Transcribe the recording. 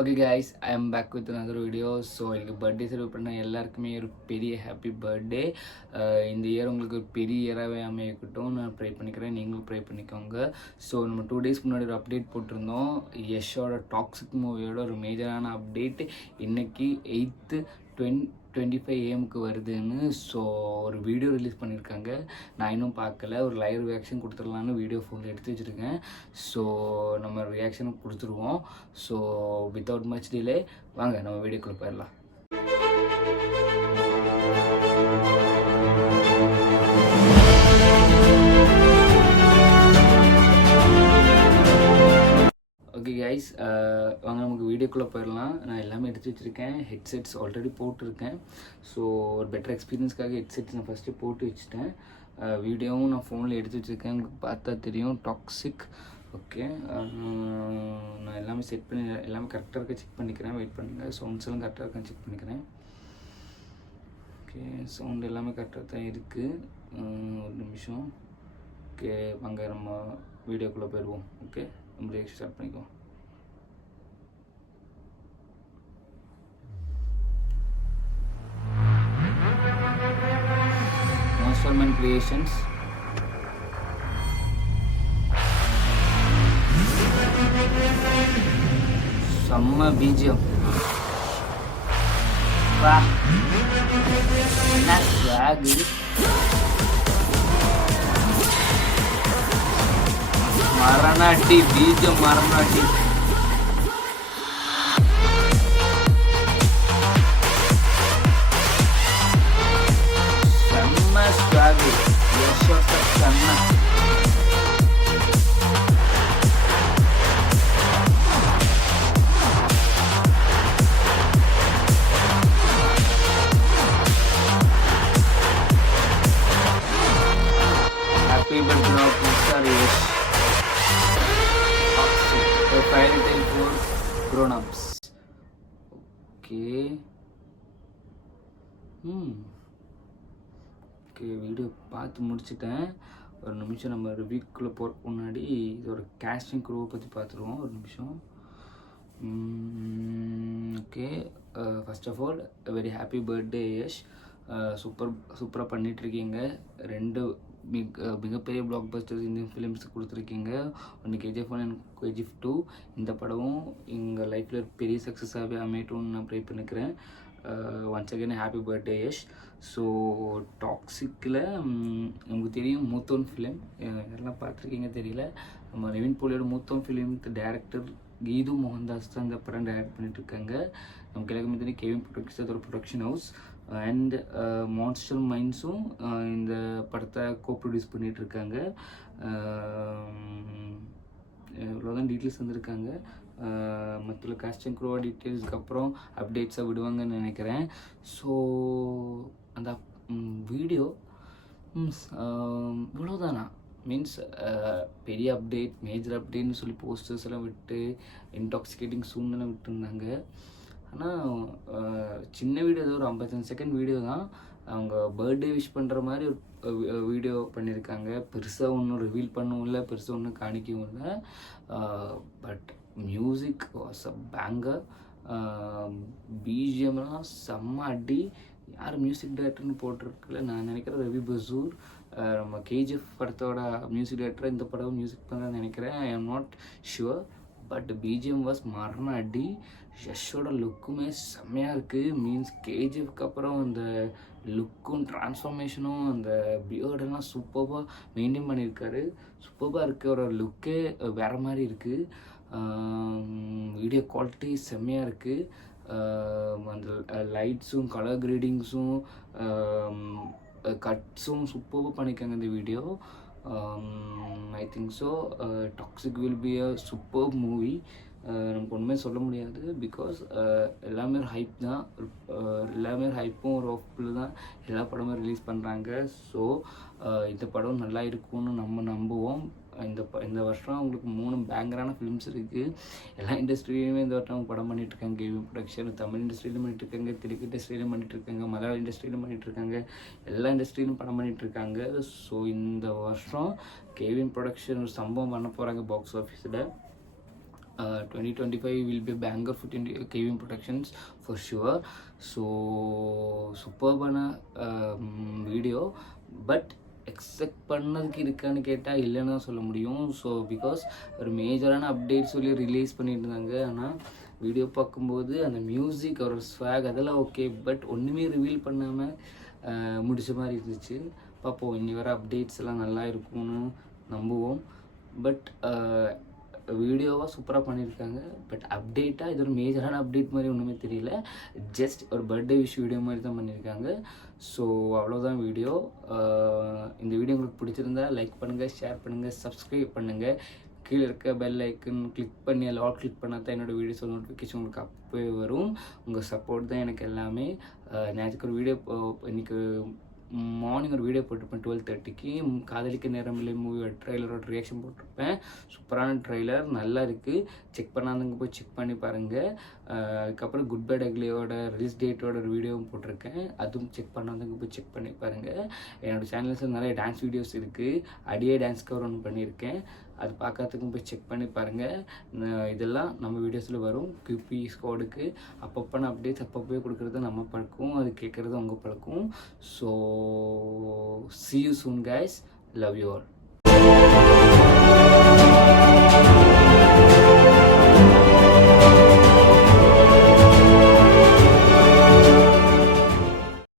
Okay guys, I am back with another video. So எனக்கு birthday celebrate பண்ண எல்லாருக்குமே ஒரு பெரிய ஹாப்பி பர்த்டே. இந்த இயர் உங்களுக்கு ஒரு பெரிய இயராகவே அமையக்கட்டும் நான் ப்ரே பண்ணிக்கிறேன். நீங்களும் ப்ரே பண்ணிக்கோங்க. ஸோ நம்ம 2 days முன்னாடி ஒரு அப்டேட் போட்டிருந்தோம். யஷோட டாக்ஸிக் மூவியோட ஒரு மேஜரான அப்டேட் இன்னைக்கு 8th 25 AM வருதுன்னு. ஸோ ஒரு வீடியோ ரிலீஸ் பண்ணியிருக்காங்க. நான் இன்னும் பார்க்கல. ஒரு லைவ் ரியாக்ஷன் கொடுத்துடலான்னு வீடியோ ஃபோனில் எடுத்து வச்சுருக்கேன். ஸோ நம்ம ரியாக்ஷனும் கொடுத்துருவோம். ஸோ வித்தவுட் மச் டிலே வாங்க நம்ம வீடியோக்குள்ளே போயிடலாம். ஓகே கைஸ், வாங்க நமக்கு வீடியோக்குள்ளே போயிடலாம். நான் எல்லாமே எடுத்து வச்சுருக்கேன். ஹெட்செட்ஸ் ஆல்ரெடி போட்டிருக்கேன். ஸோ ஒரு பெட்டர் எக்ஸ்பீரியன்ஸ்க்காக ஹெட்செட்ஸ் நான் ஃபஸ்ட்டு போட்டு வச்சுட்டேன். வீடியோவும் நான் ஃபோனில் எடுத்து வச்சுருக்கேன். உங்களுக்கு பார்த்தா தெரியும் டாக்ஸிக். ஓகே, நான் எல்லாமே செட் பண்ணி எல்லாமே கரெக்டாக இருக்க செக் பண்ணிக்கிறேன். வெயிட் பண்ணுங்கள். சவுண்ட்ஸ் எல்லாம் கரெக்டாக இருக்கான்னு செக் பண்ணிக்கிறேன். ஓகே, சவுண்ட் எல்லாமே கரெக்டாக தான் இருக்குது. ஒரு நிமிஷம். ஓகே, வாங்க நம்ம வீடியோக்குள்ளே போயிடுவோம். ஓகே, நம்ம ரியாக்ஷன் ஸ்டார்ட் பண்ணிக்குவோம். மாஸ்டர்மேன் கிரியேஷன்ஸ். செம்ம பீஜியம். வா, என்ன ஸ்வாக் இது. மரணாட்டி பீஜம், மரணாட்டி. செம்ம ஸ்வாக். செம்ம happy birthday of Mr. Yash. A fairy tale for grown-ups. Okay. Okay, video பார்த்து முடிச்சுட்டேன். ஒரு நிமிஷம் நம்ம ரிவ்யூக்குள்ளே போகிறதுக்கு முன்னாடி இதோட கேஸ்டிங் குரூவை பற்றி பார்த்துருவோம். ஒரு நிமிஷம். Okay, first of all very happy birthday Yash. சூப்பராக பண்ணிகிட்ருக்கீங்க. 2 மிகப்பெரிய பிளாக் பஸ்டர்ஸ் இந்தியன் ஃபிலிம்ஸ் கொடுத்துருக்கீங்க. ஒன்று KGF 1 அண்ட் KGF 2. இந்த படமும் எங்கள் லைஃப்பில் பெரிய சக்ஸஸாகவே அமையட்டும்னு நான் ப்ரே பண்ணிக்கிறேன். Once again happy birthday Yash. So டாக்ஸிக்கில் நமக்கு தெரியும் மூத்தோன் ஃபிலிம், யாரெல்லாம் பார்த்துருக்கீங்க தெரியல. நம்ம நிவின் போலியோட மூத்தோன் ஃபிலிம் டைரக்டர் கீது மோகன்தாஸ் தான் இந்த படம் டைரக்ட் பண்ணிட்டுருக்காங்க. நமக்கு எல்லாருக்குமே தெரியும் கேவின் ப்ரொடக்ஷன் ஒரு ப்ரொடக்ஷன் ஹவுஸ். அண்ட் மான்ஸ்டர் மைண்ட்ஸும் இந்த படத்தை கோப்ரொடியூஸ் பண்ணிகிட்ருக்காங்க. இவ்வளோதான் டீட்டெயில்ஸ் வந்திருக்காங்க. மற்ற காஸ்டிங் க்ரூவா டீட்டெயில்ஸ்க்கு அப்புறம் அப்டேட்ஸாக விடுவாங்கன்னு நினைக்கிறேன். ஸோ அந்த வீடியோ இவ்வளோதானா மீன்ஸ் பெரிய அப்டேட், மேஜர் அப்டேட்னு சொல்லி போஸ்டர்ஸ் எல்லாம் விட்டு இன்டாக்சிகேட்டிங் சூழ்நிலை விட்டுருந்தாங்க. ஆனால் சின்ன வீடியோ, ஏதோ ஒரு 55 செகண்ட் வீடியோ தான். அவங்க பர்த்டே விஷ் பண்ணுற மாதிரி ஒரு வீடியோ பண்ணியிருக்காங்க. பெருசாக ஒன்றும் ரிவீல் பண்ணவும் இல்லை, பெருசாக ஒன்றும் காணிக்கவும் இல்லை. But music was a banger. பிஜிஎம்லாம் செம்ம அடி. யார் மியூசிக் டைரக்டர்னு போட்டிருக்குல்ல, நான் நினைக்கிறேன் ரவி பசூர். நம்ம KGF படத்தோட மியூசிக் டைரக்டர் இந்த படம் மியூசிக் பண்ணுறேன்னு நினைக்கிறேன். I am not sure. But BGM was மரண அடி. யஷோட லுக்குமே செம்மையாக இருக்குது. மீன்ஸ் KGFக்கு அப்புறம் அந்த லுக்கும் ட்ரான்ஸ்ஃபார்மேஷனும் அந்த பியர்டெல்லாம் சூப்பராக மெயின்டைன் பண்ணியிருக்காரு. சூப்பராக இருக்குது. ஒரு லுக்கே வேறு மாதிரி இருக்குது. வீடியோ குவாலிட்டி செம்மையாக இருக்குது. அந்த லைட்ஸும் கலர் கிரேடிங்ஸும் கட்ஸும் சூப்பராக பண்ணியிருக்காங்க இந்த video. I think so toxic will be a super movie. நமக்கு ஒன்றுமே சொல்ல முடியாது. பிகாஸ் எல்லாமே ஒரு ஹைப் தான். எல்லாமே ஒரு ஹைப்பும் ஒரு ஹோப்ஃபுல் தான் எல்லா படமும் ரிலீஸ் பண்ணுறாங்க. ஸோ இந்த படம் நல்லா இருக்கும்னு நம்ம நம்புவோம். இந்த வருஷம் உங்களுக்கு 3 பேங்கரான ஃபிலிம்ஸ் இருக்குது. எல்லா இண்டஸ்ட்ரியிலுமே இந்த வருஷம் படம் பண்ணிகிட்ருக்காங்க. கேவின் ப்ரொடக்ஷன் தமிழ் இண்டஸ்ட்ரியிலும் பண்ணிகிட்ருக்காங்க, தெலுங்கு இண்டஸ்ட்ரியிலும் பண்ணிகிட்ருக்காங்க, மலையாள இண்டஸ்ட்ரியிலும் பண்ணிகிட்ருக்காங்க, எல்லா இண்டஸ்ட்ரியிலும் படம் பண்ணிகிட்ருக்காங்க. ஸோ இந்த வருஷம் கேவின் ப்ரொடக்ஷன் ஒரு சம்பவம் பண்ண போகிறாங்க பாக்ஸ் ஆஃபீஸில். 2025 will be a banger for KVM Productions for sure. So சூப்பர்பான வீடியோ. பட் எக்ஸ்பெக்ட் பண்ணதுக்கு இருக்கான்னு கேட்டால் இல்லைன்னு தான் சொல்ல முடியும். ஸோ பிகாஸ் ஒரு மேஜரான அப்டேட் சொல்லி ரிலீஸ் பண்ணிட்டு இருந்தாங்க. ஆனால் வீடியோ பார்க்கும்போது அந்த மியூசிக் ஒரு ஸ்வாக் அதெல்லாம் ஓகே, பட் ஒன்றுமே ரிவீல் பண்ணாமல் முடிச்ச மாதிரி இருந்துச்சு. பார்ப்போம், இனி வர அப்டேட்ஸ் எல்லாம் நல்லா இருக்கும்னு நம்புவோம். பட் வீடியோவாக சூப்பராக பண்ணியிருக்காங்க. பட் அப்டேட்டாக இது ஒரு மேஜரான அப்டேட் மாதிரி ஒன்றுமே தெரியல. ஜஸ்ட் ஒரு பர்த்டே விஷ் வீடியோ மாதிரி தான் பண்ணியிருக்காங்க. ஸோ அவ்வளோதான் வீடியோ. இந்த வீடியோ உங்களுக்கு பிடிச்சிருந்தா லைக் பண்ணுங்கள், ஷேர் பண்ணுங்கள், சப்ஸ்கிரைப் பண்ணுங்கள். கீழே இருக்க பெல் ஐக்கன் கிளிக் பண்ணி ஆல் கிளிக் பண்ணால் தான் என்னோடய வீடியோஸ் நோட்டிஃபிகேஷன் உங்களுக்கு அப்போவே வரும். உங்கள் சப்போர்ட் தான் எனக்கு எல்லாமே. நேற்றுக்கு ஒரு வீடியோ, இன்றைக்கி மார்னிங் ஒரு வீடியோ போட்டிருப்பேன் 12:30க்கு. காதலிக்க நேரமில்லை மூவியோட ட்ரெய்லரோட ரியாக்ஷன் போட்டிருப்பேன். சூப்பரான ட்ரெய்லர், நல்லா இருக்குது. செக் பண்ணாதவங்க போய் செக் பண்ணி பாருங்கள். அதுக்கப்புறம் குட் பை டக்லியோட ரிலீஸ் டேட்டோட ஒரு வீடியோவும் போட்டிருக்கேன், அதுவும் செக் பண்ணாதவங்க போய் செக் பண்ணி பாருங்கள். என்னோடய சேனல்ஸில் நிறைய டான்ஸ் வீடியோஸ் இருக்குது. அடியே டான்ஸ் கவர் ஒன்று பண்ணியிருக்கேன், அது பார்க்கறதுக்கும் போய் செக் பண்ணி பாருங்கள். இதெல்லாம் நம்ம வீடியோஸில் வரும். QP ஸ்குவாடுக்கு அப்பப்போ அப்டேட்ஸ் அப்பப்போ கொடுக்குறது நம்ம பழக்கம், அது கேட்குறது உங்கள் பழக்கம். So see you soon guys, love you all.